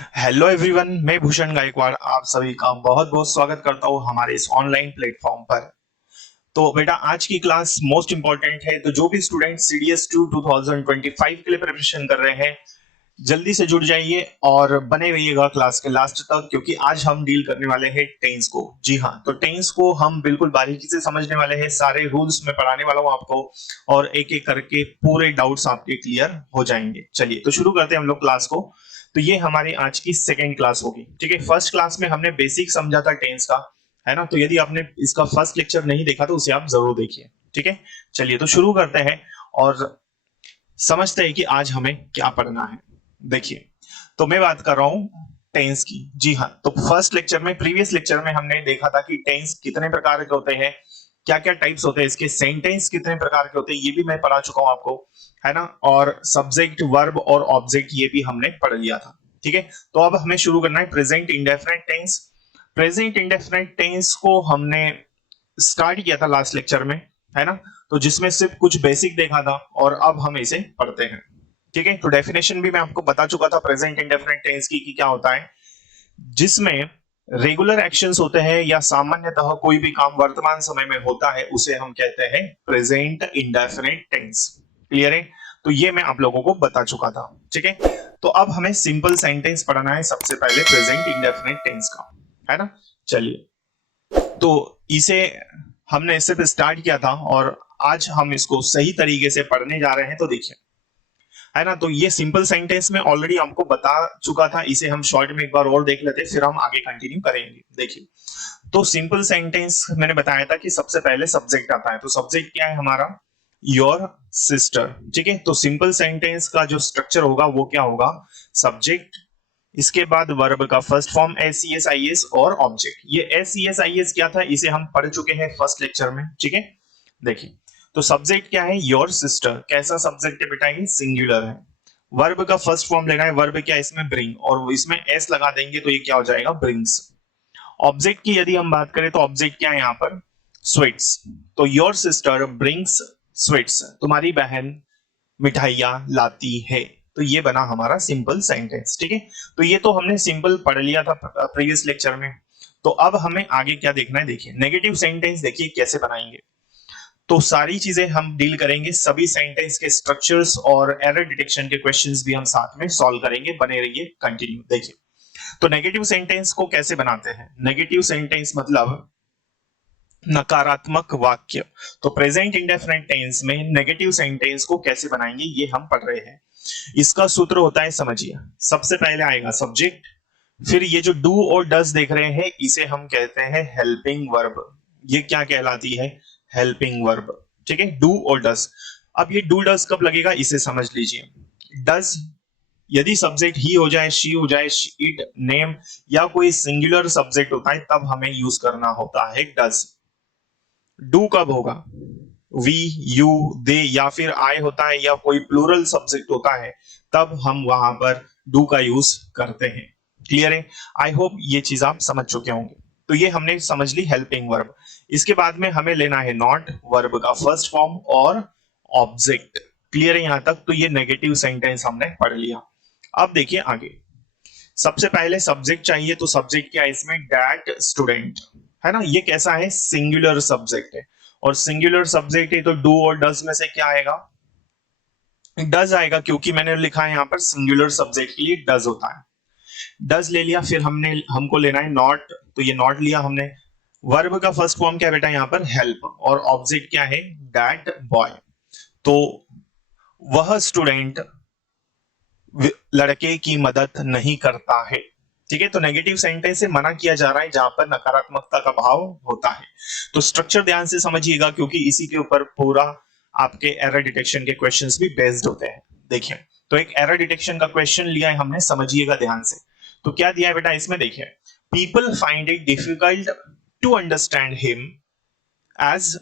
Hello everyone, मैं भूषण गायकवाड़ आप सभी का बहुत बहुत स्वागत करता हूँ हमारे इस ऑनलाइन प्लेटफॉर्म पर। तो बेटा आज की क्लास मोस्ट इंपॉर्टेंट है, तो जो भी स्टूडेंट सीडीएस 2 2025 के लिए प्रिपरेशन कर रहे हैं जल्दी से जुड़ जाइए और बने रहिएगा क्लास के लास्ट तक, क्योंकि आज हम डील करने वाले हैं टेंस को। जी हाँ, तो टेंस को हम बिल्कुल बारीकी से समझने वाले हैं, सारे रूल्स में पढ़ाने वाला हूँ आपको और एक एक करके पूरे डाउट्स आपके क्लियर हो जाएंगे। चलिए तो शुरू करते हैं हम लोग क्लास को। तो ये हमारी आज की सेकेंड क्लास होगी। ठीक है, फर्स्ट क्लास में हमने बेसिक समझा था टेंस का, है ना। तो यदि आपने इसका फर्स्ट लेक्चर नहीं देखा तो उसे आप जरूर देखिए। ठीक है, चलिए तो शुरू करते हैं और समझते हैं कि आज हमें क्या पढ़ना है। देखिए, तो मैं बात कर रहा हूं टेंस की। जी हाँ, तो फर्स्ट लेक्चर में, प्रीवियस लेक्चर में हमने देखा था कि टेंस कितने प्रकार के होते हैं, क्या क्या टाइप्स होते हैं इसके, सेंटेंस कितने प्रकार के होते हैं ये भी मैं पढ़ा चुका हूं आपको, है ना। और सब्जेक्ट, वर्ब और ऑब्जेक्ट ये भी हमने पढ़ लिया था। ठीक है, तो अब हमें शुरू करना है present indefinite tense. Present indefinite tense को हमने स्टार्ट किया था लास्ट लेक्चर में, है ना। तो जिसमें सिर्फ कुछ बेसिक देखा था और अब हम इसे पढ़ते हैं। ठीक है, तो डेफिनेशन भी मैं आपको बता चुका था प्रेजेंट इंडेफिनिट टेंस की कि क्या होता है, जिसमें रेगुलर एक्शंस होते हैं या सामान्यतः कोई भी काम वर्तमान समय में होता है उसे हम कहते हैं प्रेजेंट इंडेफिनिट टेंस। क्लियर है, तो ये मैं आप लोगों को बता चुका था। ठीक है, तो अब हमें सिंपल सेंटेंस पढ़ना है सबसे पहले प्रेजेंट इंडेफिनिट टेंस का, है ना। चलिए, तो इसे हमने इससे पे स्टार्ट किया था और आज हम इसको सही तरीके से पढ़ने जा रहे हैं। तो देखिए, है ना, तो ये सिंपल सेंटेंस में ऑलरेडी हमको बता चुका था, इसे हम शॉर्ट में एक बार और देख लेते हैं फिर हम आगे कंटिन्यू करेंगे। देखिए, तो सिंपल सेंटेंस मैंने बताया था कि सबसे पहले सब्जेक्ट आता है। तो सब्जेक्ट क्या है हमारा, योर सिस्टर। ठीक है, तो सिंपल सेंटेंस का जो स्ट्रक्चर होगा वो क्या होगा, सब्जेक्ट, इसके बाद वर्ब का first form S C S I S और ऑब्जेक्ट। ये S C S I S क्या था, इसे हम पढ़ चुके हैं फर्स्ट लेक्चर में। ठीक है, देखिए, तो सब्जेक्ट क्या है, योर सिस्टर। कैसा सब्जेक्ट है बेटा, ये सिंगुलर है। वर्ब का फर्स्ट फॉर्म लेना है, वर्ब क्या है इसमें, ब्रिंग, और इसमें एस लगा देंगे तो ये क्या हो जाएगा, ब्रिंग्स। ऑब्जेक्ट की यदि हम बात करें तो ऑब्जेक्ट क्या है यहाँ पर, स्वीट्स। तो योर सिस्टर ब्रिंग्स स्वीट्स, तुम्हारी बहन मिठाइयां लाती है। तो ये बना हमारा सिंपल सेंटेंस। ठीक है, तो ये तो हमने सिंपल पढ़ लिया था प्रीवियस लेक्चर में। तो अब हमें आगे क्या देखना है, देखिए नेगेटिव सेंटेंस देखिए कैसे बनाएंगे। तो सारी चीजें हम डील करेंगे, सभी सेंटेंस के स्ट्रक्चर्स और एरर डिटेक्शन के क्वेश्चंस भी हम साथ में सॉल्व करेंगे। बने रहिए कंटिन्यू। देखिए, तो नेगेटिव सेंटेंस को कैसे बनाते हैं, नेगेटिव सेंटेंस मतलब नकारात्मक वाक्य। तो प्रेजेंट इंडेफिनिट टेंस में नेगेटिव सेंटेंस को कैसे बनाएंगे ये हम पढ़ रहे हैं। इसका सूत्र होता है, समझिए, सबसे पहले आएगा सब्जेक्ट, फिर ये जो डू और डज देख रहे हैं इसे हम कहते हैं हेल्पिंग वर्ब। ये क्या कहलाती है, हेल्पिंग वर्ब। ठीक है, डू और डज। अब ये डू डज कब लगेगा इसे समझ लीजिए। डज यदि सब्जेक्ट ही हो जाए, शी हो जाए, इट, नेम, या कोई सिंगुलर सब्जेक्ट होता है तब हमें यूज करना होता है डज। डू कब होगा, वी, यू, दे या फिर आई होता है या कोई प्लूरल सब्जेक्ट होता है तब हम वहां पर डू का यूज करते हैं। क्लियर है, आई होप ये चीज आप समझ चुके होंगे। तो ये हमने समझ ली हेल्पिंग वर्ब। इसके बाद में हमें लेना है नॉट, वर्ब का फर्स्ट फॉर्म और ऑब्जेक्ट। क्लियर है यहां तक, तो ये नेगेटिव सेंटेंस हमने पढ़ लिया। अब देखिए आगे, सबसे पहले सब्जेक्ट चाहिए। तो सब्जेक्ट क्या है इसमें, दैट स्टूडेंट, है ना। ये कैसा है, सिंगुलर सब्जेक्ट है, और सिंगुलर सब्जेक्ट है तो डू और डज में से क्या आएगा, डज आएगा, क्योंकि मैंने लिखा है यहाँ पर सिंगुलर सब्जेक्ट के लिए डज होता है। डज ले लिया, फिर हमको लेना है नॉट, तो ये नॉट लिया हमने। वर्ब का फर्स्ट फॉर्म क्या है बेटा यहाँ पर, हेल्प, और ऑब्जेक्ट क्या है, दैट बॉय। तो वह स्टूडेंट लड़के की मदद नहीं करता है। ठीक है, तो नेगेटिव सेंटेंस से मना किया जा रहा है जहां पर नकारात्मकता का भाव होता है। तो स्ट्रक्चर ध्यान से समझिएगा, क्योंकि इसी के ऊपर पूरा आपके एरर डिटेक्शन के क्वेश्चंस भी बेस्ड होते हैं। देखिए, तो एक एरर डिटेक्शन का क्वेश्चन लिया है हमने, समझिएगा ध्यान से। तो क्या दिया है बेटा इसमें, देखिए, people find it difficult to understand him as,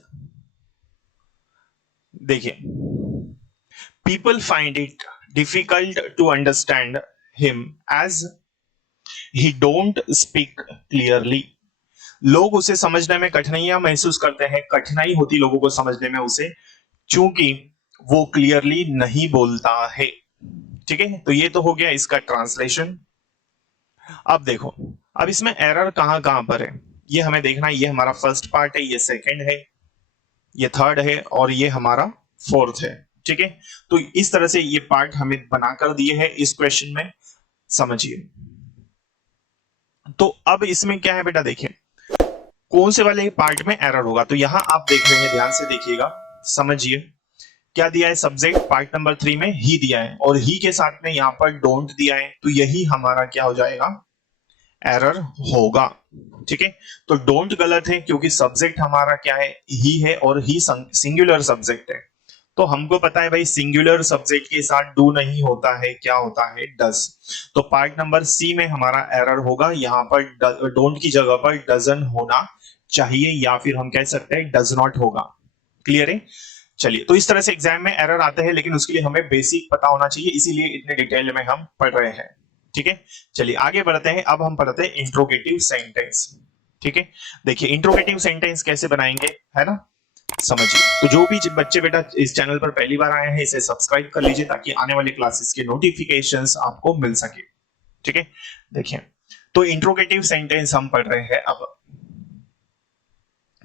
देखिए, people find it difficult to understand him as he don't speak clearly। लोग उसे समझने में कठिनाइयां महसूस करते हैं, कठिनाई होती लोगों को समझने में उसे, क्योंकि वो क्लियरली नहीं बोलता है। ठीक है, तो ये तो हो गया इसका ट्रांसलेशन। अब देखो, अब इसमें एरर कहां कहां पर है ये हमें देखना है। ये हमारा फर्स्ट पार्ट है, ये सेकंड है, ये थर्ड है और ये हमारा फोर्थ है। ठीक है, तो इस तरह से ये पार्ट हमें बनाकर दिए हैं इस क्वेश्चन में, समझिए। तो अब इसमें क्या है बेटा, देखिए कौन से वाले पार्ट में एरर होगा। तो यहां आप देख रहे हैं, ध्यान से देखिएगा, समझिए। क्या दिया है, सब्जेक्ट पार्ट नंबर 3 में ही दिया है और ही के साथ में यहां पर डोंट दिया है, तो यही हमारा क्या हो जाएगा, एरर होगा। ठीक है, तो डोंट गलत है क्योंकि सब्जेक्ट हमारा क्या है, ही है और ही सिंगुलर सब्जेक्ट है। तो हमको पता है भाई सिंगुलर सब्जेक्ट के साथ डू नहीं होता है, क्या होता है, डज। तो पार्ट नंबर सी में हमारा एरर होगा, यहां पर डोंट की जगह पर डजन होना चाहिए या फिर हम कह सकते हैं डज नॉट होगा। क्लियर है। चलिए, तो इस तरह से एग्जाम में एरर आते हैं, लेकिन उसके लिए हमें बेसिक पता होना चाहिए, इसीलिए इतने डिटेल में हम पढ़ रहे हैं। ठीक है, चलिए आगे बढ़ते हैं। अब हम पढ़ते हैं इंट्रोगेटिव सेंटेंस। ठीक है, देखिए इंट्रोगेटिव सेंटेंस कैसे बनाएंगे, है ना, समझिए। तो जो भी बच्चे बेटा इस चैनल पर पहली बार आए हैं, इसे सब्सक्राइब कर लीजिए ताकि आने वाली क्लासेस के नोटिफिकेशंस आपको मिल सके। ठीक है, देखिए तो इंट्रोगेटिव सेंटेंस हम पढ़ रहे हैं। अब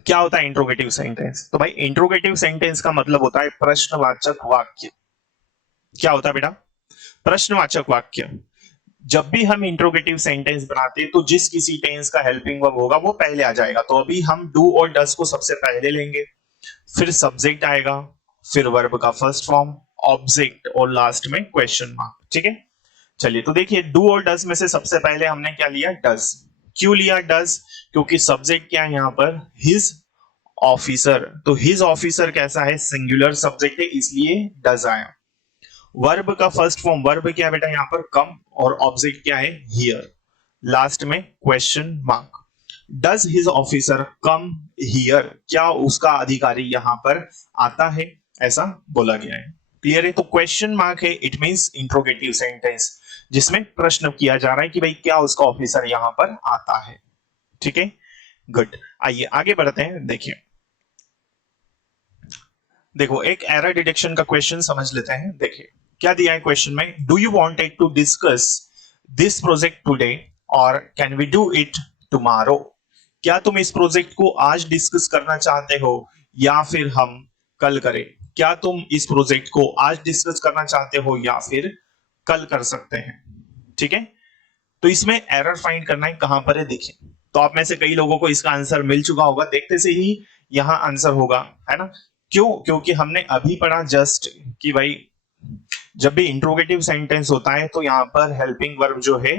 क्या होता है इंट्रोगेटिव सेंटेंस, तो भाई इंट्रोगेटिव सेंटेंस का मतलब होता है प्रश्नवाचक वाक्य। क्या होता है बेटा, प्रश्नवाचक वाक्य। जब भी हम इंट्रोगेटिव सेंटेंस बनाते हैं तो जिस किसी टेंस का हेल्पिंग वर्ब होगा वो पहले आ जाएगा। तो अभी हम डू और डस को सबसे पहले लेंगे, फिर सब्जेक्ट आएगा, फिर वर्ब का फर्स्ट फॉर्म, ऑब्जेक्ट और लास्ट में क्वेश्चन मार्क। ठीक है, चलिए तो देखिए डू और डस में से सबसे पहले हमने क्या लिया, डस। क्यों लिया डस, क्योंकि सब्जेक्ट क्या है यहाँ पर, हिज ऑफिसर। तो हिज ऑफिसर कैसा है, सिंगुलर सब्जेक्ट है, इसलिए डस आया। वर्ब का फर्स्ट फॉर्म, वर्ब क्या है बेटा यहाँ पर, कम, और ऑब्जेक्ट क्या है, हियर, लास्ट में question mark. Does his officer come here, क्या उसका अधिकारी यहां पर आता है, ऐसा बोला गया है। क्लियर है। तो क्वेश्चन मार्क है, इट मींस इंट्रोगेटिव सेंटेंस, जिसमें प्रश्न किया जा रहा है कि भाई क्या उसका ऑफिसर यहां पर आता है। ठीक है, गुड। आइए आगे बढ़ते हैं। देखिए देखो एक एरर डिटेक्शन का क्वेश्चन समझ लेते हैं। देखिए क्या दिया है क्वेश्चन में, do you wanted to discuss this project today और can we do it tomorrow. क्या तुम इस प्रोजेक्ट को आज डिस्कस करना चाहते हो या फिर हम कल करें। क्या तुम इस प्रोजेक्ट को आज डिस्कस करना चाहते हो या फिर कल कर सकते हैं। ठीक है, तो इसमें एरर फाइंड करना है कहां पर है। देखिए तो आप में से कई लोगों को इसका आंसर मिल चुका होगा, देखते से ही यहां आंसर होगा, है ना। क्यों, क्योंकि हमने अभी पढ़ा जस्ट कि भाई जब भी इंट्रोगेटिव सेंटेंस होता है तो यहाँ पर हेल्पिंग वर्ब जो है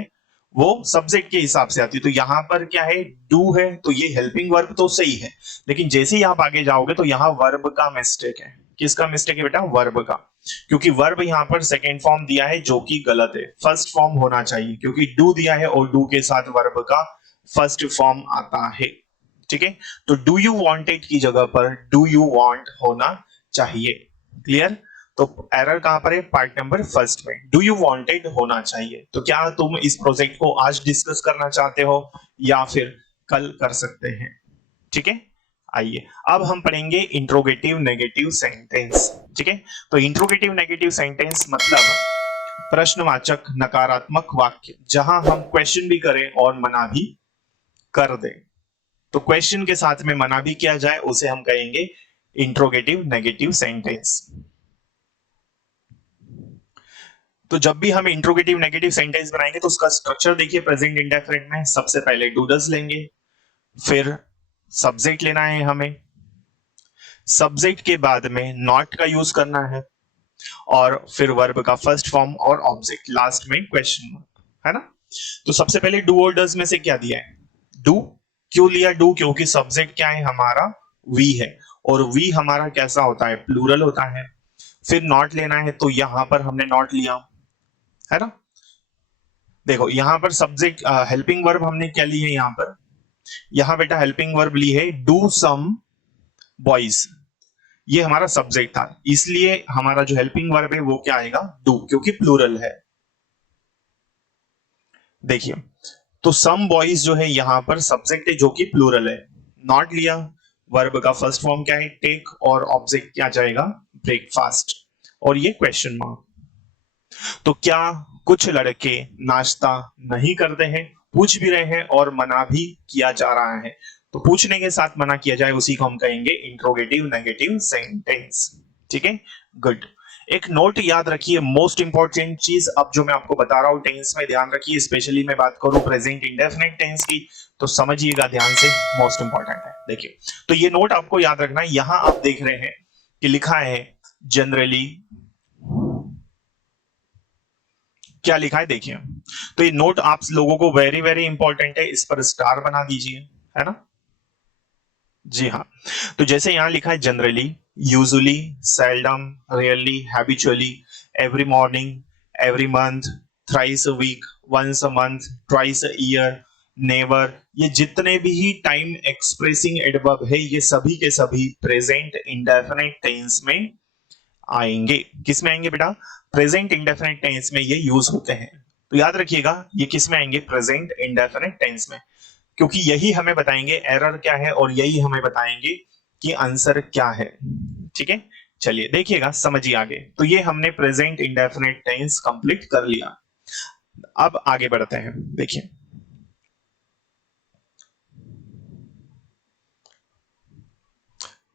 वो सब्जेक्ट के हिसाब से आती है। तो यहाँ पर क्या है, डू है, तो ये हेल्पिंग वर्ब तो सही है, लेकिन जैसे ही आप आगे जाओगे तो यहाँ वर्ब का मिस्टेक है। किसका मिस्टेक है बेटा, वर्ब का, क्योंकि वर्ब यहाँ पर सेकेंड फॉर्म दिया है जो कि गलत है, फर्स्ट फॉर्म होना चाहिए, क्योंकि डू दिया है और डू के साथ वर्ब का फर्स्ट फॉर्म आता है। ठीक है, तो डू यू वांटेड की जगह पर डू यू वांट होना चाहिए। क्लियर। तो एरर कहां पर है, पार्ट नंबर फर्स्ट में, डू यू वांटेड होना चाहिए। तो क्या तुम इस प्रोजेक्ट को आज डिस्कस करना चाहते हो या फिर कल कर सकते हैं। ठीक है, आइए अब हम पढ़ेंगे इंट्रोगेटिव नेगेटिव सेंटेंस। ठीक है, तो इंट्रोगेटिव नेगेटिव सेंटेंस मतलब प्रश्नवाचक नकारात्मक वाक्य, जहां हम क्वेश्चन भी करें और मना भी कर दें। तो क्वेश्चन के साथ में मना भी किया जाए उसे हम कहेंगे इंट्रोगेटिव नेगेटिव सेंटेंस। तो जब भी हम इंट्रोगेटिव नेगेटिव सेंटेंस बनाएंगे तो उसका स्ट्रक्चर देखिए प्रेजेंट इंडेफिनिट में, सबसे पहले डू डज लेंगे, फिर सब्जेक्ट लेना है हमें, सब्जेक्ट के बाद में नॉट का यूज करना है, और फिर वर्ब का फर्स्ट फॉर्म और ऑब्जेक्ट, लास्ट में क्वेश्चन मार्क, है ना। तो सबसे पहले डू और डज में से क्या दिया है, डू। क्यों लिया डू, क्योंकि सब्जेक्ट क्या है हमारा, वी है, और वी हमारा कैसा होता है, प्लूरल होता है। फिर नॉट लेना है, तो यहां पर हमने नॉट लिया, है ना। देखो यहां पर सब्जेक्ट हेल्पिंग वर्ब हमने क्या ली है, यहां बेटा हेल्पिंग वर्ब ली है डू सम बॉयज, ये हमारा सब्जेक्ट था, इसलिए हमारा जो हेल्पिंग वर्ब है वो क्या आएगा, डू, क्योंकि प्लूरल है। देखिए तो सम बॉयज जो है यहां पर सब्जेक्ट है जो कि प्लूरल है, नॉट लिया, वर्ब का फर्स्ट फॉर्म क्या है, टेक, और ऑब्जेक्ट क्या जाएगा, ब्रेकफास्ट, और ये क्वेश्चन मार्क। तो क्या कुछ लड़के नाश्ता नहीं करते हैं, पूछ भी रहे हैं और मना भी किया जा रहा है। तो पूछने के साथ मना किया जाए उसी को हम कहेंगे इंट्रोगेटिव नेगेटिव सेंटेंस। ठीक है, गुड। एक नोट याद रखिए, मोस्ट इंपॉर्टेंट चीज अब जो मैं आपको बता रहा हूं टेंस में ध्यान रखिए, स्पेशली मैं बात करूं प्रेजेंट इंडेफिनिट टेंस की, तो समझिएगा ध्यान से, मोस्ट इंपॉर्टेंट है। देखिए, तो ये नोट आपको याद रखना है। यहां आप देख रहे हैं कि लिखा है जनरली, क्या लिखा है देखिए। तो ये नोट आप लोगों को वेरी वेरी इंपॉर्टेंट है, इस पर स्टार बना दीजिए, है ना। जी हाँ। तो जैसे यहां लिखा है generally, usually, seldom, rarely, habitually, every morning, every month, thrice a week, once a month, twice a year, never, ये जितने भी टाइम एक्सप्रेसिंग एडवर्ब है ये सभी के सभी प्रेजेंट इंडेफिनिट टेंस में आएंगे। किस में आएंगे बेटा? प्रेजेंट इंडेफिनिट टेंस में ये यूज होते हैं। तो याद रखिएगा ये किस में आएंगे? प्रेजेंट इंडेफिनिट टेंस में, क्योंकि यही हमें बताएंगे एरर क्या है और यही हमें बताएंगे कि आंसर क्या है। ठीक है, चलिए देखिएगा, समझिए आगे। तो ये हमने प्रेजेंट इंडेफिनिट टेंस कंप्लीट कर लिया। अब आगे बढ़ते हैं। देखिए,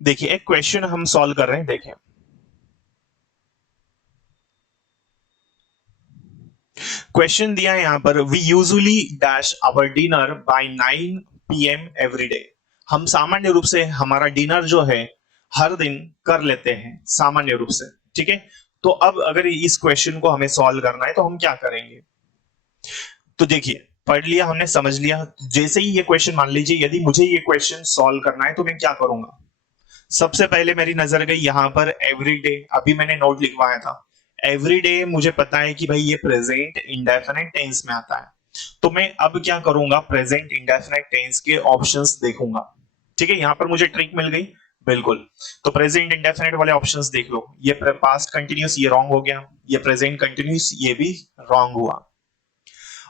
देखिए एक क्वेश्चन हम सॉल्व कर रहे हैं। देखिए, क्वेश्चन दिया है यहां पर, we usually dash our dinner by 9 PM every day. हम सामान्य रूप से हमारा डिनर जो है हर दिन कर लेते हैं सामान्य रूप से। ठीक है, तो अब अगर इस क्वेश्चन को हमें सॉल्व करना है तो हम क्या करेंगे? तो देखिए, पढ़ लिया हमने, समझ लिया। जैसे ही ये क्वेश्चन, मान लीजिए यदि मुझे ये क्वेश्चन सॉल्व करना है तो मैं क्या करूंगा? सबसे पहले मेरी नजर गई यहां पर एवरी डे, अभी मैंने नोट लिखवाया था। एवरी डे मुझे पता है कि भाई ये प्रेजेंट इंडेफिनिट टेंस में आता है, तो मैं अब क्या करूंगा? प्रेजेंट इंडेफिनिट टेंस के ऑप्शंस देखूंगा। ठीक है, यहां पर मुझे ट्रिक मिल गई, बिल्कुल। तो प्रेजेंट इंडेफिनिट वाले ऑप्शंस देख लो, ये पास्ट कंटिन्यूस ये रॉन्ग हो गया, ये प्रेजेंट कंटिन्यूस ये भी रॉन्ग हुआ।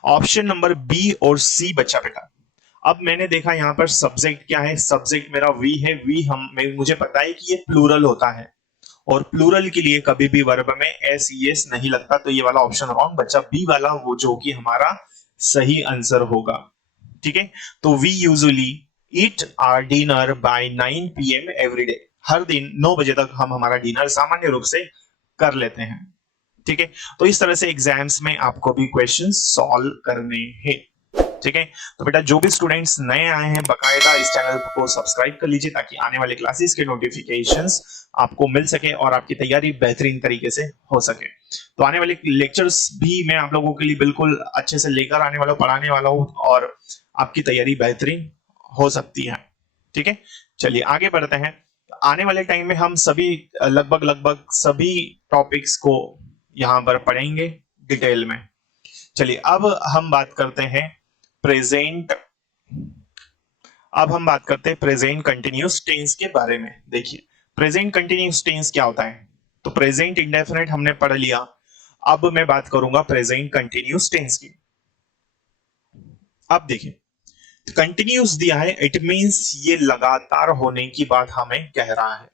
ऑप्शन नंबर बी और सी बचा बेटा। अब मैंने देखा यहां पर सब्जेक्ट क्या है, सब्जेक्ट मेरा वी है। वी मुझे पता है कि ये प्लूरल होता है और प्लूरल के लिए कभी भी वर्ब में एस एस नहीं लगता, तो ये वाला ऑप्शन रॉन्ग बचा, बी वाला वो जो कि हमारा सही आंसर होगा। ठीक है, तो we usually eat our dinner by 9 PM every day. हर दिन 9 बजे तक हम हमारा डिनर सामान्य रूप से कर लेते हैं। ठीक है, तो इस तरह से एग्जाम्स में आपको भी क्वेश्चन सॉल्व करने हैं। ठीक है, तो बेटा जो भी स्टूडेंट्स नए आए हैं बकायदा इस चैनल को सब्सक्राइब कर लीजिए, ताकि आने वाले क्लासेस के नोटिफिकेशंस आपको मिल सके और आपकी तैयारी बेहतरीन तरीके से हो सके। तो आने वाले लेक्चर्स भी मैं आप लोगों के लिए बिल्कुल अच्छे से लेकर आने वाला हूं, पढ़ाने वाला हूं, और आपकी तैयारी बेहतरीन हो सकती है। ठीक है, चलिए आगे बढ़ते हैं। आने वाले टाइम में हम सभी लगभग लगभग सभी टॉपिक्स को यहां पर पढ़ेंगे डिटेल में। चलिए अब हम बात करते हैं प्रेजेंट, अब हम बात करते हैं प्रेजेंट कंटिन्यूस टेंस के बारे में। देखिए, प्रेजेंट कंटिन्यूस टेंस क्या होता है? तो प्रेजेंट इंडेफिनिट हमने पढ़ लिया। अब मैं बात करूंगा प्रेजेंट कंटिन्यूस टेंस की। अब देखिए, कंटिन्यूस दिया है, इट मींस ये लगातार होने की बात हमें कह रहा है।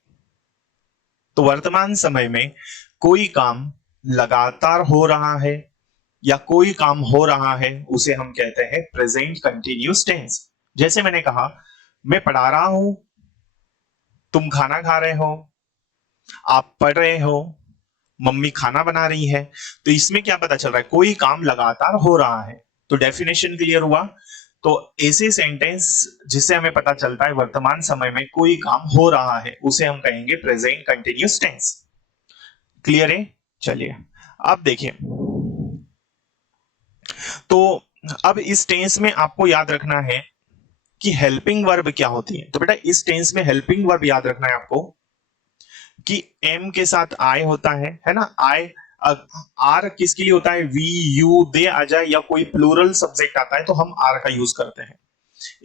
तो वर्तमान समय में कोई काम लगातार हो रहा है या कोई काम हो रहा है, उसे हम कहते हैं प्रेजेंट कंटिन्यूस टेंस। जैसे मैंने कहा, मैं पढ़ा रहा हूं, तुम खाना खा रहे हो, आप पढ़ रहे हो, मम्मी खाना बना रही है। तो इसमें क्या पता चल रहा है? कोई काम लगातार हो रहा है। तो डेफिनेशन क्लियर हुआ। तो ऐसे सेंटेंस जिससे हमें पता चलता है वर्तमान समय में कोई काम हो रहा है, उसे हम कहेंगे प्रेजेंट कंटिन्यूस टेंस। क्लियर है? चलिए अब देखिए, तो अब इस टेंस में आपको याद रखना है कि हेल्पिंग वर्ब क्या होती है। तो बेटा इस टेंस में हेल्पिंग वर्ब याद रखना है आपको कि एम के साथ आई होता है ना। आई, आर किसके लिए होता है? वी यू दे आ जाए या कोई प्लूरल सब्जेक्ट आता है तो हम आर का यूज करते हैं।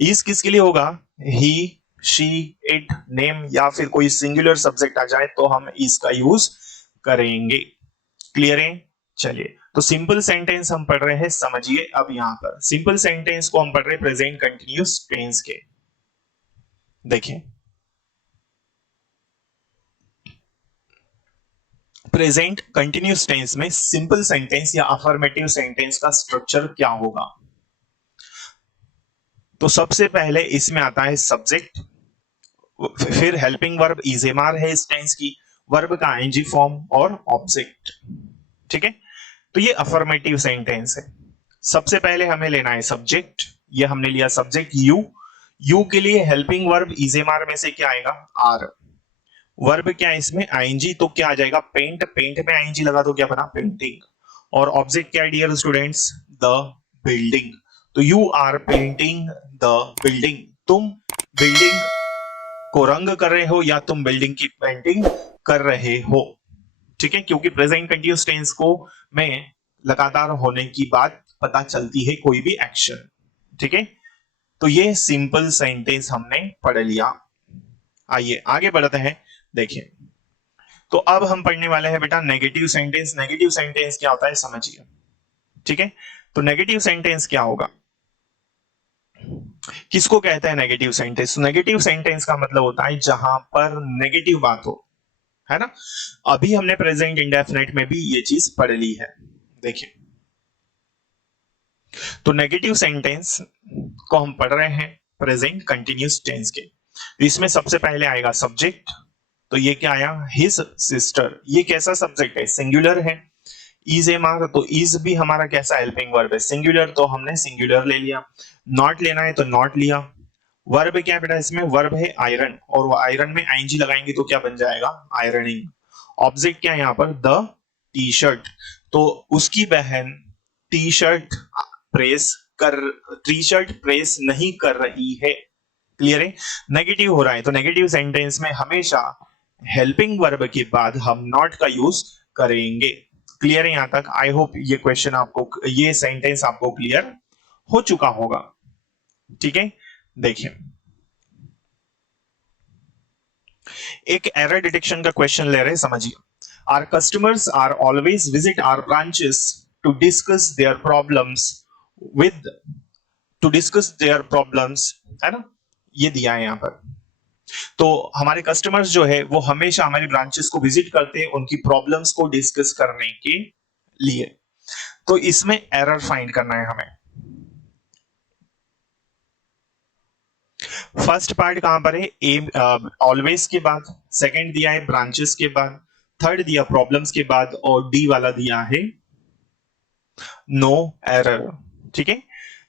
इस किसके लिए होगा? ही, शी, इट, नेम, या फिर कोई सिंगुलर सब्जेक्ट आ जाए तो हम इसका यूज करेंगे। क्लियर है? चलिए, तो सिंपल सेंटेंस हम पढ़ रहे हैं, समझिए। अब यहां पर सिंपल सेंटेंस को हम पढ़ रहे हैं प्रेजेंट कंटिन्यूस टेंस के। देखिए, प्रेजेंट कंटिन्यूस टेंस में सिंपल सेंटेंस या अफर्मेटिव सेंटेंस का स्ट्रक्चर क्या होगा? तो सबसे पहले इसमें आता है सब्जेक्ट, फिर हेल्पिंग वर्ब इजेमार है इस टेंस की, वर्ब का आईएनजी फॉर्म और ऑब्जेक्ट। ठीक है, तो ये अफर्मेटिव सेंटेंस है। सबसे पहले हमें लेना है सब्जेक्ट, ये हमने लिया सब्जेक्ट यू। यू के लिए हेल्पिंग वर्ब इजेमार में से क्या आएगा? आर। वर्ब क्या है इसमें? आईएनजी, तो क्या आ जाएगा? पेंट। पेंट में आईएनजी लगा तो क्या बना? पेंटिंग। और ऑब्जेक्ट क्या है डियर स्टूडेंट्स? The building. तो you are painting the building, तुम बिल्डिंग को रंग कर रहे हो या तुम बिल्डिंग की पेंटिंग कर रहे हो। ठीक है, क्योंकि प्रेजेंट कंटिन्यूअस टेंस को में लगातार होने की बात पता चलती है कोई भी एक्शन। ठीक है, तो ये सिंपल सेंटेंस हमने पढ़ लिया। आइए आगे बढ़ते हैं। देखिए, तो अब हम पढ़ने वाले हैं बेटा नेगेटिव सेंटेंस। नेगेटिव सेंटेंस क्या होता है समझिए। ठीक है, तो नेगेटिव सेंटेंस क्या होगा, किसको कहते हैं नेगेटिव सेंटेंस? नेगेटिव सेंटेंस का मतलब होता है जहां पर नेगेटिव बात हो, है ना। अभी हमने प्रेजेंट इंडेफिनिट में भी ये चीज पढ़ ली है। देखिए, तो नेगेटिव सेंटेंस को हम पढ़ रहे हैं प्रेजेंट कंटिन्यूस टेंस के। इसमें सबसे पहले आएगा सब्जेक्ट, तो ये क्या आया? His sister. ये कैसा सब्जेक्ट है? सिंगुलर है। इज ए मार, तो इज भी हमारा कैसा हेल्पिंग वर्ब है? सिंगुलर, तो हमने सिंगुलर ले लिया। नॉट लेना है तो नॉट लिया। वर्ब क्या है बेटा इसमें? वर्ब है आयरन, और वो आयरन में आईएनजी लगाएंगे तो क्या बन जाएगा? आयरनिंग। ऑब्जेक्ट क्या है यहाँ पर? द टी शर्ट, तो उसकी बहन टी शर्ट प्रेस कर टी शर्ट प्रेस नहीं कर रही है। क्लियर है? नेगेटिव हो रहा है, तो नेगेटिव सेंटेंस में हमेशा हेल्पिंग वर्ब के बाद हम नॉट का यूज करेंगे। क्लियर है यहां तक? आई होप ये क्वेश्चन आपको, ये सेंटेंस आपको क्लियर हो चुका होगा। ठीक है, देखिए एक एरर डिटेक्शन का क्वेश्चन ले रहे हैं, समझिए। Our customers are always visit our branches to discuss their problems with to discuss their problems, है ना, ये दिया है यहां पर। तो हमारे कस्टमर्स जो है वो हमेशा हमारी ब्रांचेस को विजिट करते हैं उनकी प्रॉब्लम्स को डिस्कस करने के लिए। तो इसमें एरर फाइंड करना है हमें। फर्स्ट पार्ट कहां पर है? ए ऑलवेज के बाद, सेकंड दिया है ब्रांचेस के बाद, थर्ड दिया प्रॉब्लम्स के बाद, और डी वाला दिया है नो एरर। ठीक है,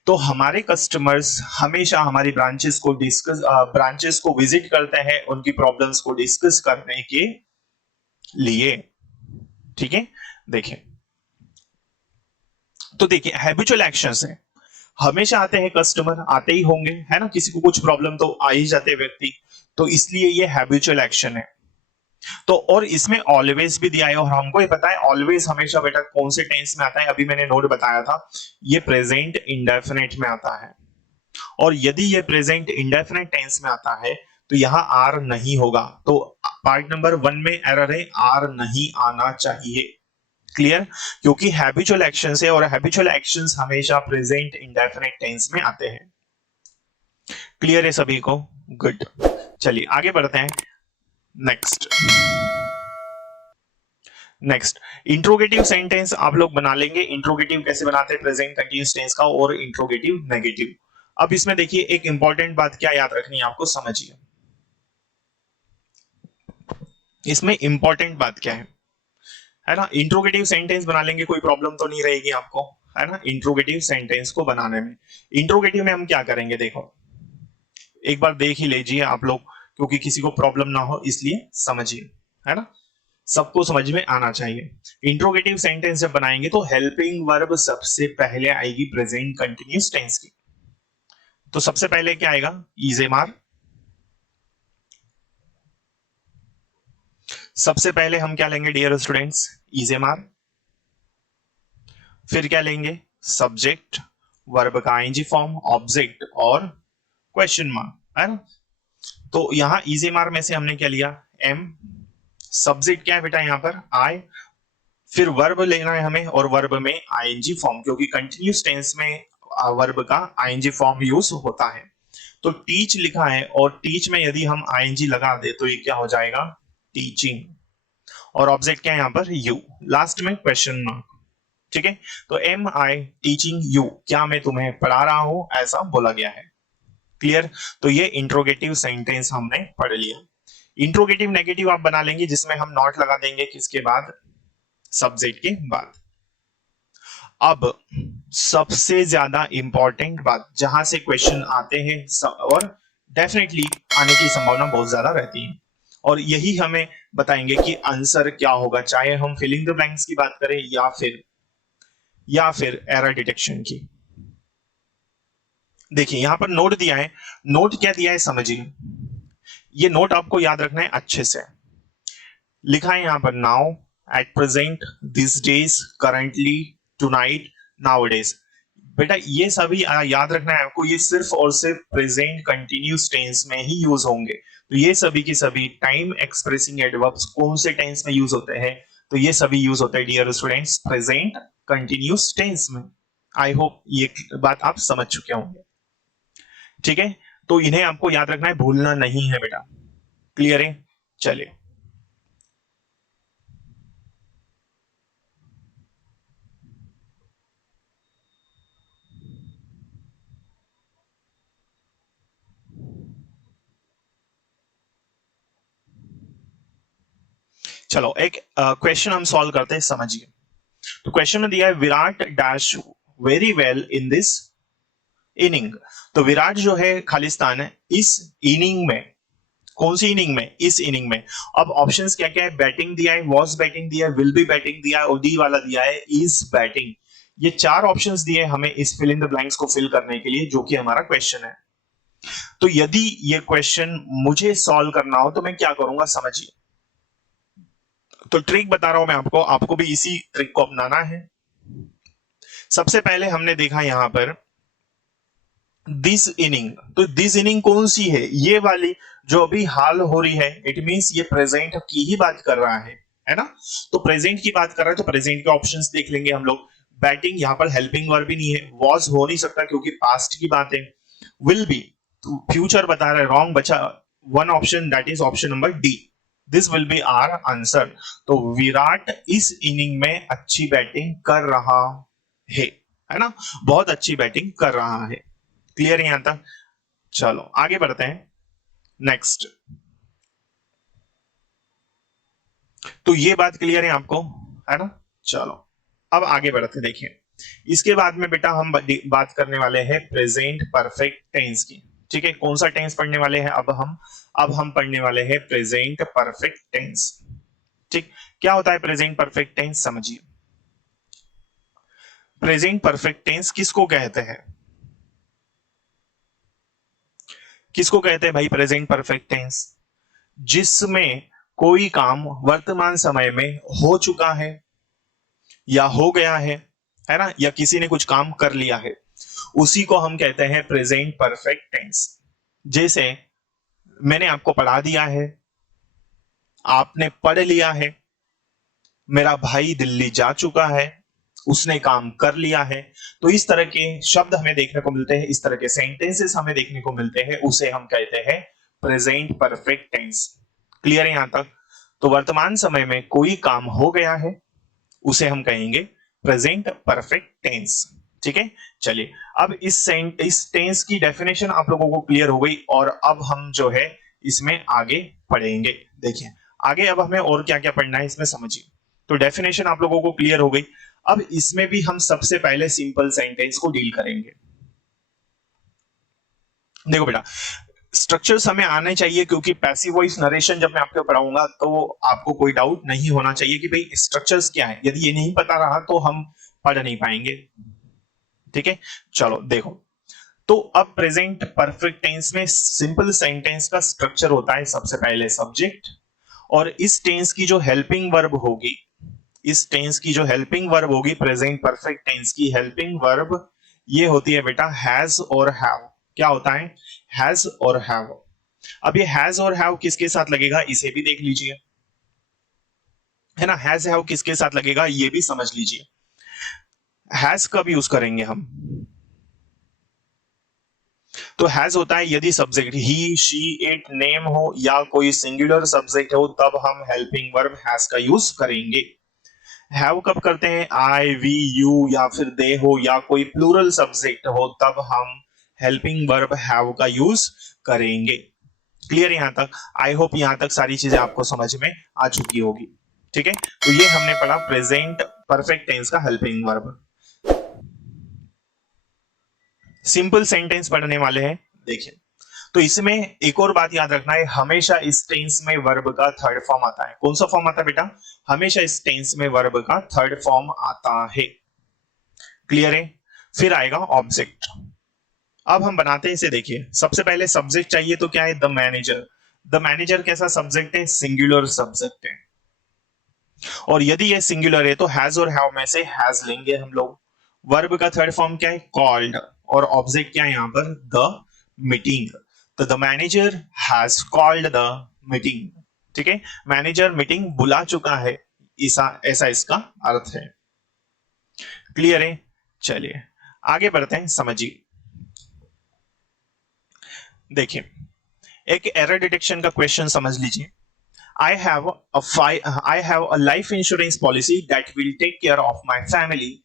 तो हमारे कस्टमर्स हमेशा हमारी ब्रांचेस को विजिट करते हैं उनकी प्रॉब्लम्स को डिस्कस करने के लिए। ठीक है, देखिए, तो देखिए हैबिचुअल एक्शंस है, हमेशा आते हैं कस्टमर, आते ही होंगे, है ना, किसी को कुछ प्रॉब्लम तो आ ही जाते व्यक्ति, तो इसलिए ये हैबिचुअल एक्शन है। तो और इसमें ऑलवेज भी दिया है, और हमको ये पता है ऑलवेज हमेशा बेटा कौन से टेंस में आता है? अभी मैंने नोट बताया था, ये प्रेजेंट इंडेफिनिट में आता है। और यदि ये प्रेजेंट इंडेफिनिट टेंस में आता है तो यहां आर नहीं होगा। तो पार्ट नंबर 1 में एरर है, आर नहीं आना चाहिए। क्लियर? क्योंकि हैबिचुअल एक्शंस है और हैबिचुअल एक्शंस हमेशा प्रेजेंट इंडेफिनिट टेंस में आते हैं। क्लियर है सभी को? गुड, चलिए आगे बढ़ते हैं। नेक्स्ट इंट्रोगेटिव सेंटेंस आप लोग बना लेंगे। इंट्रोगेटिव कैसे बनाते हैं प्रेजेंट कंटीन्यूअस टेंस का, और इंट्रोगेटिव नेगेटिव। अब इसमें देखिए एक इंपॉर्टेंट बात क्या याद रखनी है आपको, समझिए। इसमें इंपॉर्टेंट बात क्या है ना, इंट्रोगेटिव सेंटेंस बना लेंगे, कोई प्रॉब्लम तो नहीं रहेगी आपको, है ना, इंट्रोगेटिव सेंटेंस को बनाने में। इंट्रोगेटिव में हम क्या करेंगे, देखो एक बार देख ही लीजिए आप लोग, क्योंकि किसी को प्रॉब्लम ना हो इसलिए समझिए, है ना, सबको समझ में आना चाहिए। इंट्रोगेटिव सेंटेंस जब बनाएंगे तो हेल्पिंग वर्ब सबसे पहले आएगी प्रेजेंट कंटिन्यूअस टेंस की। तो सबसे पहले क्या आएगा? इजेमार। सबसे पहले हम क्या लेंगे डियर स्टूडेंट्स? इजेमार। फिर क्या लेंगे? सब्जेक्ट, वर्ब का आईएनजी फॉर्म, ऑब्जेक्ट और क्वेश्चन मार्क, है ना। तो यहां इजेमार में से हमने क्या लिया? एम। सब्जेक्ट क्या है बेटा यहाँ पर? आई। फिर वर्ब लेना है हमें, और वर्ब में आईएनजी फॉर्म, क्योंकि कंटिन्यूअस टेंस में वर्ब का आईएनजी फॉर्म यूज होता है। तो टीच लिखा है, और टीच में यदि हम आईएनजी लगा दे तो ये क्या हो जाएगा? टीचिंग। और ऑब्जेक्ट क्या है यहाँ पर, यू, लास्ट में क्वेश्चन मार्क। ठीक है, तो एम आई टीचिंग यू, क्या मैं तुम्हें पढ़ा रहा हूं, ऐसा बोला गया है। क्लियर। तो ये इंट्रोगेटिव सेंटेंस हमने पढ़ लिया। इंट्रोगेटिव नेगेटिव आप बना लेंगे जिसमें हम नॉट लगा देंगे किसके बाद, सब्जेक्ट के बाद। अब सबसे ज्यादा इंपॉर्टेंट बात जहां से क्वेश्चन आते हैं और डेफिनेटली आने की संभावना बहुत ज्यादा रहती है, और यही हमें बताएंगे कि आंसर क्या होगा, चाहे हम फिलिंग द ब्लैंक्स की बात करें या फिर एरर डिटेक्शन की। देखिए यहां पर नोट दिया है, नोट क्या दिया है समझिए, ये नोट आपको याद रखना है अच्छे से। लिखा है यहां पर now, at present, this days, currently, tonight, nowadays. बेटा ये सभी याद रखना है आपको, ये सिर्फ और सिर्फ प्रेजेंट कंटिन्यूस टेंस में ही यूज होंगे। तो ये सभी की सभी टाइम एक्सप्रेसिंग एडवर्ब्स कौन से टेंस में यूज होते हैं, तो ये सभी यूज होते हैं dear students present continuous tense में। आई होप ये बात आप समझ चुके होंगे। ठीक है, तो इन्हें आपको याद रखना है, भूलना नहीं है बेटा। क्लियर है, चलिए चलो एक क्वेश्चन हम सॉल्व करते हैं, समझिए। तो क्वेश्चन में दिया है Virat dash very well in this inning. तो विराट जो है खालिस्तान है इस इनिंग में, कौन सी इनिंग में, इस इनिंग में। अब ऑप्शंस क्या क्या है, बैटिंग दिया है, वॉज बैटिंग दिया है, विल बी बैटिंग दिया है, और डी वाला दिया है इज बैटिंग। ये चार ऑप्शंस दिए हमें इस फिल इन द ब्लैंक्स को फिल करने के लिए, जो कि हमारा क्वेश्चन है। तो यदि ये क्वेश्चन मुझे सॉल्व करना हो तो मैं क्या करूंगा समझिए। तो ट्रिक बता रहा हूं मैं आपको, आपको भी इसी ट्रिक को अपनाना है। सबसे पहले हमने देखा यहां पर दिस इनिंग, तो दिस इनिंग कौन सी है, ये वाली जो अभी हाल हो रही है, इट मींस ये प्रेजेंट की ही बात कर रहा है ना। तो प्रेजेंट की बात कर रहा है तो प्रेजेंट के ऑप्शंस देख लेंगे हम लोग। बैटिंग यहां पर हेल्पिंग वर्ब भी नहीं है, वॉज हो नहीं सकता क्योंकि पास्ट की बात है। विल बी तो फ्यूचर बता रहा है, रॉन्ग बचा one option, that is option number D, this will be our answer. तो विराट इस इनिंग में अच्छी बैटिंग कर रहा है ना, बहुत अच्छी बैटिंग कर रहा है। क्लियर है यहां तक, चलो आगे बढ़ते हैं नेक्स्ट। तो ये बात क्लियर है आपको, है ना। चलो अब आगे बढ़ते देखिए, इसके बाद में बेटा हम बात करने वाले हैं प्रेजेंट परफेक्ट टेंस की। ठीक है, कौन सा टेंस पढ़ने वाले हैं अब हम पढ़ने वाले हैं प्रेजेंट परफेक्ट टेंस। ठीक, क्या होता है प्रेजेंट परफेक्ट टेंस समझिए। प्रेजेंट परफेक्ट टेंस किसको कहते हैं, किसको कहते हैं भाई प्रेजेंट परफेक्ट टेंस, जिसमें कोई काम वर्तमान समय में हो चुका है या हो गया है ना, या किसी ने कुछ काम कर लिया है, उसी को हम कहते हैं प्रेजेंट परफेक्ट टेंस। जैसे मैंने आपको पढ़ा दिया है, आपने पढ़ लिया है, मेरा भाई दिल्ली जा चुका है, उसने काम कर लिया है। तो इस तरह के शब्द हमें देखने को मिलते हैं, इस तरह के सेंटेंसेस हमें देखने को मिलते हैं, उसे हम कहते हैं प्रेजेंट परफेक्ट टेंस। क्लियर है यहां तक। तो वर्तमान समय में कोई काम हो गया है उसे हम कहेंगे प्रेजेंट परफेक्ट टेंस। ठीक है, चलिए अब इस टेंस की डेफिनेशन आप लोगों को क्लियर हो गई, और अब हम जो है इसमें आगे पढ़ेंगे। देखिए आगे अब हमें और क्या क्या पढ़ना है इसमें समझिए। तो डेफिनेशन आप लोगों को क्लियर हो गई, अब इसमें भी हम सबसे पहले सिंपल सेंटेंस को डील करेंगे। देखो बेटा स्ट्रक्चर्स हमें आने चाहिए, क्योंकि पैसिव वॉइस नरेशन जब मैं आपको पढ़ाऊंगा तो आपको कोई डाउट नहीं होना चाहिए कि भाई स्ट्रक्चर्स क्या है, यदि ये नहीं पता रहा तो हम पढ़ नहीं पाएंगे। ठीक है, चलो देखो, तो अब प्रेजेंट परफेक्ट टेंस में सिंपल सेंटेंस का स्ट्रक्चर होता है सबसे पहले सब्जेक्ट, और इस टेंस की जो हेल्पिंग वर्ब होगी, इस टेंस की जो हेल्पिंग वर्ब होगी, प्रेजेंट परफेक्ट टेंस की हेल्पिंग वर्ब ये होती है बेटा हैज और हैव। क्या होता है, हैज और हैव। अब ये हैज और हैव किसके साथ लगेगा इसे भी देख लीजिए, है ना, हैज हैव किसके साथ लगेगा ये भी समझ लीजिए। हैज कब यूज करेंगे हम, तो हैज होता है यदि subject he, she, it, name हो या कोई सिंगुलर सब्जेक्ट हो तब हम हेल्पिंग वर्ब हैज का यूज करेंगे। हैव कब करते हैं, आई, वी, यू या फिर दे हो या कोई प्लूरल सब्जेक्ट हो तब हम हेल्पिंग वर्ब हैव का यूज करेंगे। क्लियर यहां तक? आई होप यहां तक सारी चीजें आपको समझ में आ चुकी होगी। ठीक है, तो ये हमने पढ़ा प्रेजेंट परफेक्ट टेंस का हेल्पिंग वर्ब। सिंपल सेंटेंस पढ़ने वाले हैं। देखिए, तो इसमें एक और बात याद रखना है, हमेशा इस टेंस में वर्ब का थर्ड फॉर्म आता है। कौन सा फॉर्म आता है बेटा? हमेशा इस टेंस में वर्ब का थर्ड फॉर्म आता है। क्लियर है? फिर आएगा ऑब्जेक्ट। अब हम बनाते हैं इसे। देखिए, सबसे पहले सब्जेक्ट चाहिए तो क्या है? The manager. द मैनेजर कैसा सब्जेक्ट है? सिंगुलर सब्जेक्ट है। और यदि ये सिंगुलर है तो हैज और हैव में से हैज लेंगे हम लोग। वर्ब का थर्ड फॉर्म क्या है? कॉल्ड। और ऑब्जेक्ट क्या है यहां पर? The meeting. तो the manager has called the meeting. ठीक है, मैनेजर मीटिंग बुला चुका है, ऐसा इसका अर्थ है। क्लियर है? चलिए आगे बढ़ते हैं, समझिए। देखिए, एक एरर डिटेक्शन का क्वेश्चन समझ लीजिए। I have a life insurance policy that will take care of my family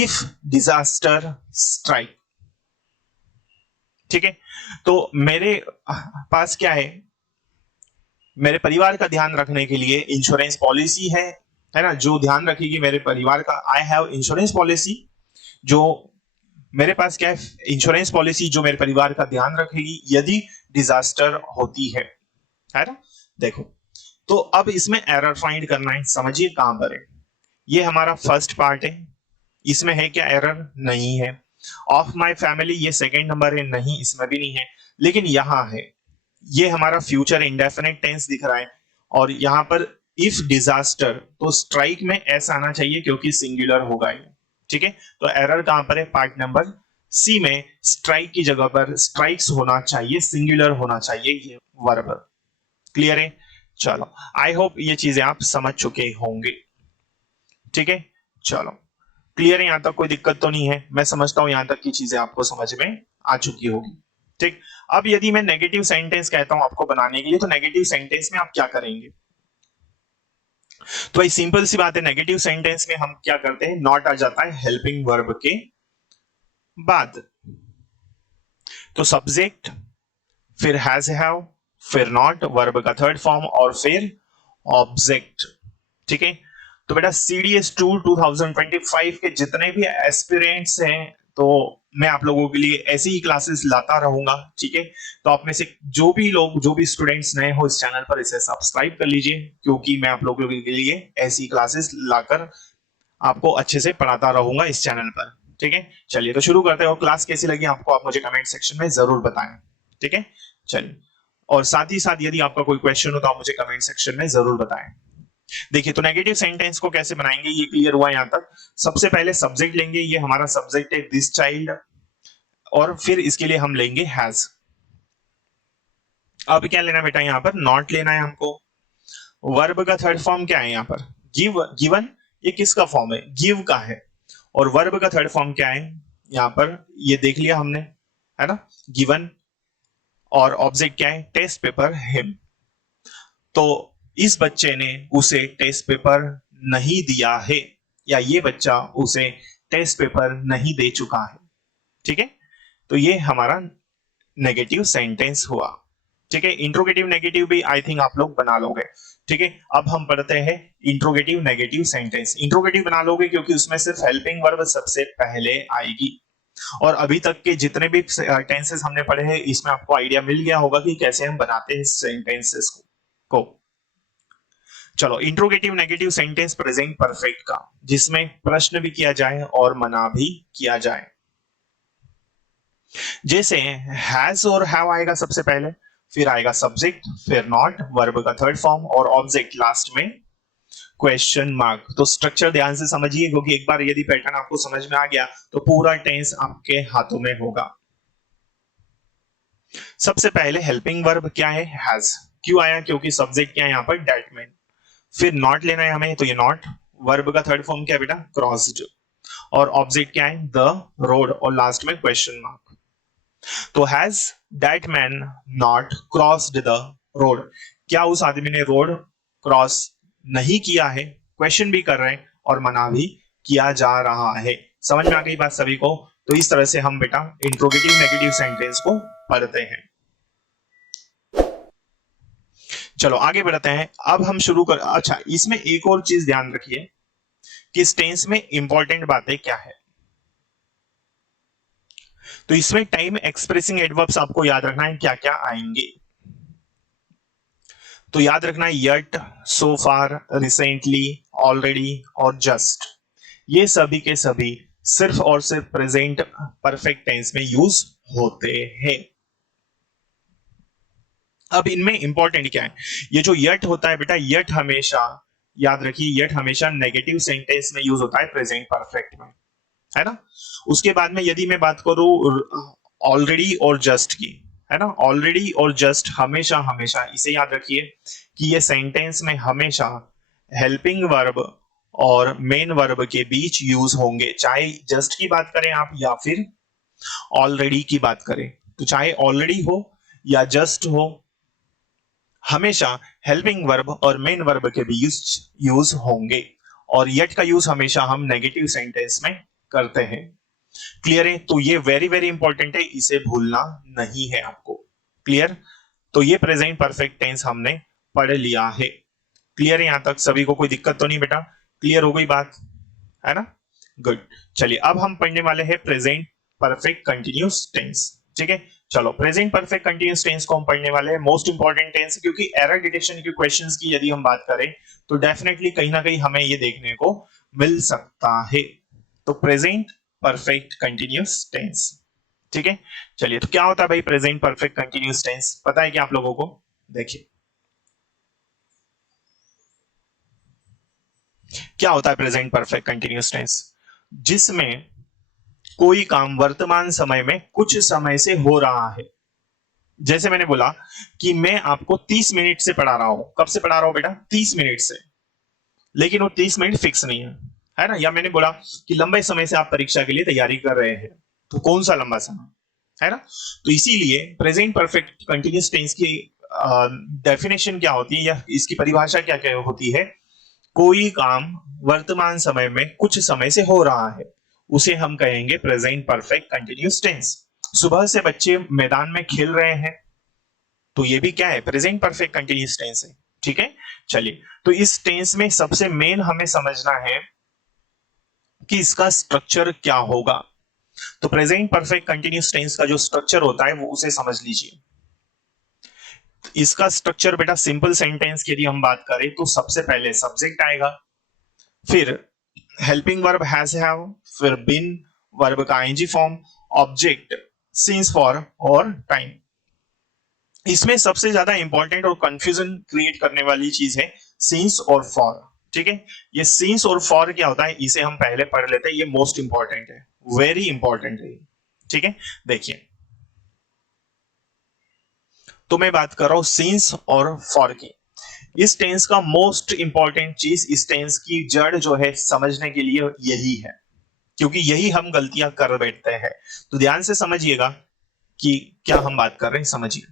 if disaster strike. ठीक है, तो मेरे पास क्या है? मेरे परिवार का ध्यान रखने के लिए इंश्योरेंस पॉलिसी है ना, जो ध्यान रखेगी मेरे परिवार का। आई हैव इंश्योरेंस पॉलिसी, जो मेरे पास क्या है? इंश्योरेंस पॉलिसी जो मेरे परिवार का ध्यान रखेगी यदि डिजास्टर होती है ना। देखो, तो अब इसमें एरर फाइंड करना है। समझिए कहां पर है। ये हमारा फर्स्ट पार्ट है, इसमें है क्या एरर? नहीं है। ऑफ माय फैमिली ये सेकंड नंबर है, नहीं इसमें भी नहीं है। लेकिन यहां है, ये हमारा फ्यूचर इंडेफिनिट टेंस दिख रहा है। और यहां पर इफ डिजास्टर, तो स्ट्राइक में एस आना चाहिए क्योंकि सिंगुलर होगा ये। ठीक है, तो एरर कहां पर है? पार्ट नंबर सी में स्ट्राइक की जगह पर स्ट्राइक्स होना चाहिए, सिंगुलर होना चाहिए ये वर्ब। क्लियर है? चलो, आई होप ये चीजें आप समझ चुके होंगे। ठीक है, चलो क्लियर है? यहां तक कोई दिक्कत तो नहीं है? मैं समझता हूं यहां तक की चीजें आपको समझ में आ चुकी होगी। ठीक, अब यदि मैं नेगेटिव सेंटेंस कहता हूं आपको बनाने के लिए, तो नेगेटिव सेंटेंस में आप क्या करेंगे? तो भाई सिंपल सी बात है, नेगेटिव सेंटेंस में हम क्या करते हैं? नॉट आ जाता है हेल्पिंग वर्ब के बाद। तो सब्जेक्ट, फिर हैज हैव, फिर नॉट, वर्ब का थर्ड फॉर्म और फिर ऑब्जेक्ट। ठीक है, तो बेटा CDS2 2025 के जितने भी एस्पिरेंट्स हैं, तो मैं आप लोगों के लिए ऐसी ही क्लासेस लाता रहूंगा। ठीक है, तो आप में से जो भी स्टूडेंट्स नए हो इस चैनल पर, इसे सब्सक्राइब कर लीजिए, क्योंकि मैं आप लोगों के लिए ऐसी क्लासेस लाकर आपको अच्छे से पढ़ाता रहूंगा इस चैनल पर। ठीक है, चलिए तो शुरू करते हो। क्लास कैसी लगी आपको, आप मुझे कमेंट सेक्शन में जरूर बताएं। ठीक है, चलिए, और साथ ही साथ यदि आपका कोई क्वेश्चन हो तो आप मुझे कमेंट सेक्शन में जरूर बताएं। देखिए, तो नेगेटिव सेंटेंस को कैसे बनाएंगे ये क्लियर हुआ यहां तक। सबसे पहले सब्जेक्ट लेंगे, ये हमारा सब्जेक्ट है दिस चाइल्ड, और फिर इसके लिए हम लेंगे हैज। अब क्या लेना बेटा? यहां पर नॉट लेना है हमको। वर्ब का थर्ड फॉर्म क्या है यहां पर? गिवन। ये किसका फॉर्म है? गिव का है। और वर्ब का थर्ड फॉर्म क्या है यहां पर? ये देख लिया हमने, है ना, गिवन। और ऑब्जेक्ट क्या है? Test paper him. तो इस बच्चे ने उसे टेस्ट पेपर नहीं दिया है, या ये बच्चा उसे टेस्ट पेपर नहीं दे चुका है। ठीक है, तो ये हमारा नेगेटिव सेंटेंस हुआ। ठीक है, इंट्रोगेटिव नेगेटिव भी आई थिंक आप लोग बना लोगे। ठीक है, अब हम पढ़ते हैं इंट्रोगेटिव नेगेटिव सेंटेंस। इंट्रोगेटिव बना लोगे क्योंकि उसमें सिर्फ हेल्पिंग वर्ब सबसे पहले आएगी। और अभी तक के जितने भी टेंसेस हमने पढ़े हैं, इसमें आपको आइडिया मिल गया होगा कि कैसे हम बनाते हैं सेंटेंसेस को। चलो, interrogative negative sentence present perfect का, जिसमें प्रश्न भी किया जाए और मना भी किया जाए। जैसे हैज और हैव आएगा सबसे पहले, फिर आएगा सब्जेक्ट, फिर नॉट, वर्ब का थर्ड फॉर्म और ऑब्जेक्ट लास्ट में क्वेश्चन मार्क। तो स्ट्रक्चर ध्यान से समझिए, क्योंकि एक बार यदि पैटर्न आपको समझ में आ गया तो पूरा टेंस आपके हाथों में होगा। सबसे पहले हेल्पिंग वर्ब क्या है? हैज। क्यों आया? क्योंकि सब्जेक्ट क्या है यहां पर? Date man. फिर नॉट लेना है हमें, तो ये नॉट। वर्ब का थर्ड फॉर्म क्या है बेटा? क्रॉस्ड। और ऑब्जेक्ट क्या है? द रोड, और लास्ट में क्वेश्चन मार्क। तो has that man not crossed the road, क्या उस आदमी ने रोड क्रॉस नहीं किया है, क्वेश्चन भी कर रहे हैं और मना भी किया जा रहा है। समझ में आ गई बात सभी को? तो इस तरह से हम बेटा इंट्रोगेटिव नेगेटिव सेंटेंस को पढ़ते हैं। चलो आगे बढ़ते हैं। अब हम शुरू कर, अच्छा इसमें एक और चीज ध्यान रखिए कि इस टेंस में इंपॉर्टेंट बातें क्या है। तो इसमें टाइम एक्सप्रेसिंग एडवर्ब्स आपको याद रखना है क्या क्या आएंगे। तो याद रखना है यट, सो फार, रिसेंटली, ऑलरेडी और जस्ट, ये सभी के सभी सिर्फ और सिर्फ प्रेजेंट परफेक्ट टेंस में यूज होते हैं। अब इनमें इंपॉर्टेंट क्या है, ये जो यट होता है बेटा, यट हमेशा याद रखिए, यट हमेशा नेगेटिव सेंटेंस में यूज होता है प्रेजेंट परफेक्ट में, है ना। उसके बाद में यदि मैं बात करूं ऑलरेडी और जस्ट की, है ना, ऑलरेडी और जस्ट हमेशा हमेशा इसे याद रखिए कि ये सेंटेंस में हमेशा हेल्पिंग वर्ब और मेन वर्ब के बीच यूज होंगे, चाहे जस्ट की बात करें आप या फिर ऑलरेडी की बात करें। तो चाहे ऑलरेडी हो या जस्ट हो, हमेशा हेल्पिंग वर्ब और मेन वर्ब के भी यूज होंगे, और येट का यूज हमेशा हम नेगेटिव सेंटेंस में करते हैं। क्लियर है? तो ये वेरी वेरी इंपॉर्टेंट है, इसे भूलना नहीं है आपको। क्लियर? तो ये प्रेजेंट परफेक्ट टेंस हमने पढ़ लिया है। क्लियर है? यहां तक सभी को कोई दिक्कत तो नहीं बेटा? क्लियर हो गई बात, है ना? गुड। चलिए अब हम पढ़ने वाले हैं प्रेजेंट परफेक्ट कंटिन्यूस टेंस। ठीक है, चलो प्रेजेंट परफेक्ट कंटिन्यूस टेंस को हम पढ़ने वाले हैं, मोस्ट इंपॉर्टेंट टेंस, क्योंकि एरर डिटेक्शन के क्वेश्चंस की यदि हम बात करें तो डेफिनेटली कहीं ना कहीं हमें ये देखने को मिल सकता है। तो प्रेजेंट परफेक्ट कंटिन्यूस टेंस, ठीक है। चलिए तो क्या होता है भाई प्रेजेंट परफेक्ट कंटिन्यूस टेंस, पता है क्या आप लोगों को? देखिए क्या होता है प्रेजेंट परफेक्ट कंटिन्यूस टेंस, जिसमें कोई काम वर्तमान समय में कुछ समय से हो रहा है। जैसे मैंने बोला कि मैं आपको 30 मिनट से पढ़ा रहा हूं, कब से पढ़ा रहा हूं बेटा? 30 मिनट से, लेकिन वो 30 मिनट फिक्स नहीं है ना। या मैंने बोला कि लंबे समय से आप परीक्षा के लिए तैयारी कर रहे हैं, तो कौन सा लंबा समय, है ना। तो इसीलिए प्रेजेंट परफेक्ट कंटिन्यूस टेंस की डेफिनेशन क्या होती है या इसकी परिभाषा क्या क्या होती है? कोई काम वर्तमान समय में कुछ समय से हो रहा है, उसे हम कहेंगे प्रेजेंट परफेक्ट कंटिन्यूस टेंस। सुबह से बच्चे मैदान में खेल रहे हैं, तो ये भी क्या है? प्रेजेंट परफेक्ट कंटिन्यूस टेंस है। ठीक है, चलिए तो इस टेंस में सबसे मेन हमें समझना है कि इसका स्ट्रक्चर क्या होगा। तो प्रेजेंट परफेक्ट कंटिन्यूस टेंस का जो स्ट्रक्चर होता है वो उसे समझ लीजिए। इसका स्ट्रक्चर बेटा सिंपल सेंटेंस की यदि हम बात करें तो सबसे पहले सब्जेक्ट आएगा, फिर हेल्पिंग वर्ब हैज हैव, फिर बीन वर्ब का ING form, object, since for और टाइम। इसमें सबसे ज्यादा इंपॉर्टेंट और कंफ्यूजन क्रिएट करने वाली चीज है सिंस और फॉर। ठीक है, ये सिंस और फॉर क्या होता है इसे हम पहले पढ़ लेते हैं, ये मोस्ट इंपॉर्टेंट है, वेरी इंपॉर्टेंट है। ठीक है, देखिए तो मैं बात कर रहा हूं सिंस और फॉर की। इस टेंस का मोस्ट इंपॉर्टेंट चीज, इस टेंस की जड़ जो है समझने के लिए यही है, क्योंकि यही हम गलतियां कर बैठते हैं। तो ध्यान से समझिएगा कि क्या हम बात कर रहे हैं, समझिए।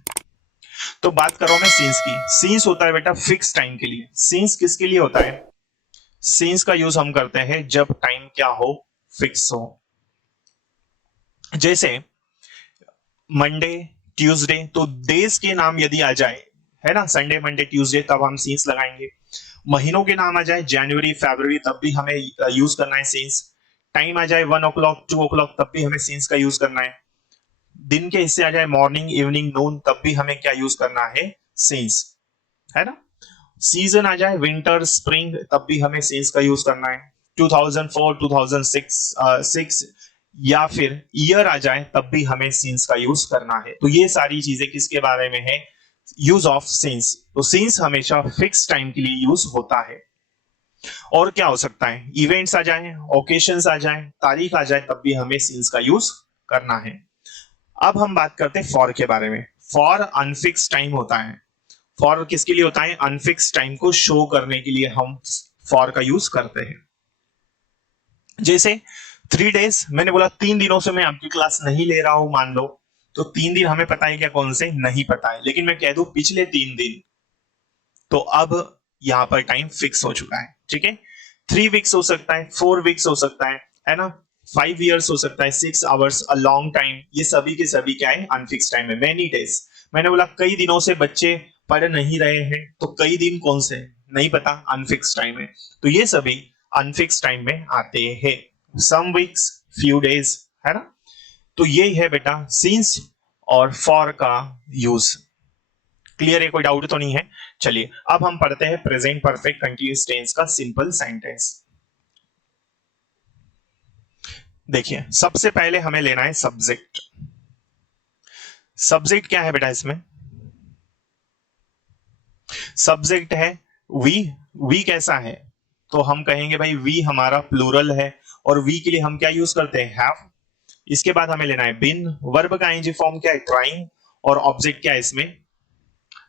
तो बात कर रहा हूं मैं सीन्स की। सीन्स होता है बेटा फिक्स टाइम के लिए। सीन्स किसके लिए होता है? सीन्स का यूज हम करते हैं जब टाइम क्या हो? फिक्स हो। जैसे मंडे, ट्यूसडे, तो डेज के नाम यदि आ जाए, है ना, संडे मंडे ट्यूसडे, तब हम सीन्स लगाएंगे। महीनों के नाम आ जाए जनवरी फरवरी, तब भी हमें यूज करना है सीन्स। टाइम आ जाए 1 o'clock 2 o'clock, तब भी हमें सीन्स का यूज करना है। दिन के हिस्से आ जाए मॉर्निंग इवनिंग नून, तब भी हमें क्या यूज करना है? सीन्स, है ना। सीजन आ जाए विंटर स्प्रिंग, तब भी हमें सीन्स का यूज करना है। 2004 2006 या फिर ईयर आ जाए तब भी हमें सीन्स का यूज करना है। तो ये सारी चीजें किसके बारे में है? Use of scenes. तो सीन्स हमेशा फिक्स टाइम के लिए यूज होता है। और क्या हो सकता है? इवेंट्स आ जाए, ओकेशंस आ जाए, तारीख आ जाए, तब भी हमें सीन्स का यूज करना है। अब हम बात करते हैं फॉर के बारे में। फॉर अनफिक्स टाइम होता है। फॉर किसके लिए होता है? अनफिक्स टाइम को शो करने के लिए हम फॉर का यूज करते हैं। जैसे 3 days, मैंने बोला 3 दिनों से मैं आपकी क्लास नहीं ले रहा हूं मान लो, तो 3 दिन हमें पता है क्या, कौन से नहीं पता है, लेकिन मैं कह दूं पिछले 3 दिन, तो अब यहां पर टाइम फिक्स हो चुका है, ठीक है। 3 वीक्स हो सकता है, 4 वीक्स हो सकता है ना, 5 years हो सकता है, 6 hours, अ लॉन्ग टाइम, ये सभी के सभी क्या है, अनफिक्स टाइम है। मेनी डेज, मैंने बोला कई दिनों से बच्चे पढ़ नहीं रहे हैं, तो कई दिन कौन से नहीं पता, अनफिक्स टाइम है, तो ये सभी अनफिक्स टाइम में आते हैं। सम वीक्स, फ्यू डेज, है ना। तो ये है बेटा सिंस और फॉर का यूज। क्लियर है, कोई डाउट तो नहीं है। चलिए अब हम पढ़ते हैं प्रेजेंट परफेक्ट कंटीन्यूअस टेंस का सिंपल सेंटेंस। देखिए सबसे पहले हमें लेना है सब्जेक्ट। सब्जेक्ट क्या है बेटा, इसमें सब्जेक्ट है वी। वी कैसा है, तो हम कहेंगे भाई वी हमारा प्लूरल है, और वी के लिए हम क्या यूज करते हैं, हैव। इसके बाद हमें लेना है बिन, वर्ब का आईएनजी फॉर्म क्या है, ट्राइंग, और ऑब्जेक्ट क्या है इसमें,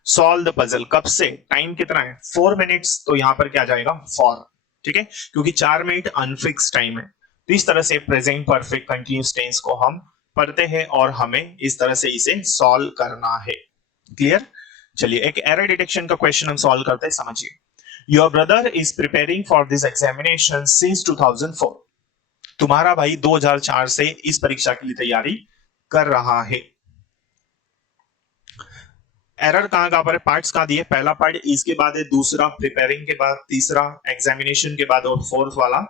सॉल्व द पजल। कब से, टाइम कितना है, 4 मिनट्स, तो यहां पर क्या आ जाएगा, फॉर, ठीक है, क्योंकि 4 मिनट अनफिक्स टाइम है। तो इस तरह से प्रेजेंट परफेक्ट कंटीन्यूअस टेंस को हम पढ़ते हैं और हमें इस तरह से इसे सॉल्व करना है। क्लियर। चलिए एक एरर डिटेक्शन का क्वेश्चन हम सॉल्व करते हैं, समझिए। Your brother is preparing for this examination since 2004। तुम्हारा भाई 2004 से इस परीक्षा के लिए तैयारी कर रहा है। एरर कहां पर है, पार्ट्स कहां दिए, पहला पार्ट इसके बाद है, दूसरा प्रिपेयरिंग के बाद, तीसरा एग्जामिनेशन के बाद, और फोर्थ वाला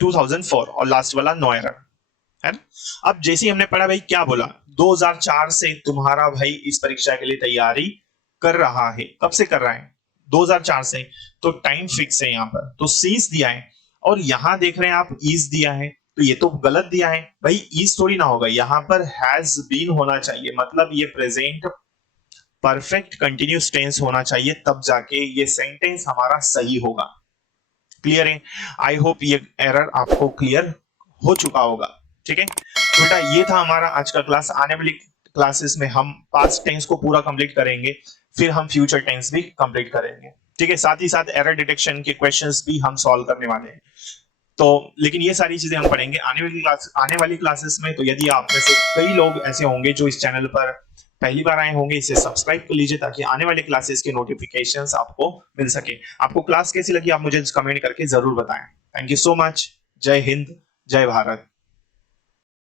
2004, और लास्ट वाला नो एरर, है ना। अब जैसे ही हमने पढ़ा भाई क्या बोला, 2004 से तुम्हारा भाई इस परीक्षा के लिए तैयारी कर रहा है। कब से कर रहा है, 2004 से, तो टाइम फिक्स है यहाँ पर, तो सीज दिया है, और यहां देख रहे हैं आप इज दिया है, तो ये तो गलत दिया है भाई, इज थोड़ी ना होगा, यहां पर हैज बीन होना चाहिए, मतलब ये प्रेजेंट परफेक्ट कंटिन्यूअस टेंस होना चाहिए, तब जाके ये सेंटेंस हमारा सही होगा। क्लियर है, आई होप ये एरर आपको क्लियर हो चुका होगा, ठीक है। तो बेटा ये था हमारा आज का क्लास। आने वाली क्लासेस में हम पास्ट टेंस को पूरा कंप्लीट करेंगे, फिर हम फ्यूचर टेंस भी कंप्लीट करेंगे, ठीक है। साथ ही साथ एरर डिटेक्शन के क्वेश्चंस भी हम सॉल्व करने वाले हैं। तो लेकिन ये सारी चीजें हम पढ़ेंगे आने वाली क्लासेस में। तो यदि आप में से कई लोग ऐसे होंगे जो इस चैनल पर पहली बार आए होंगे, इसे सब्सक्राइब कर लीजिए ताकि आने वाले क्लासेस के नोटिफिकेशंस आपको मिल सके। आपको क्लास कैसी लगी आप मुझे कमेंट करके जरूर बताएं। Thank you so much. जय हिंद, जय भारत।